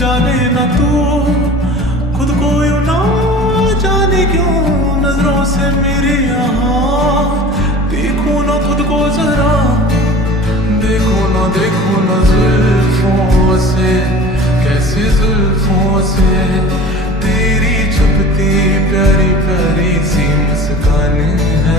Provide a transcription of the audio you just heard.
जाने ना तू खुद को यूं ना जाने क्यों नजरों से मेरी यहाँ देखूं ना खुद को जरा देखो ना जुल्फों से कैसे जुल्फों से तेरी छुपती प्यारी प्यारी सी मुस्कान है।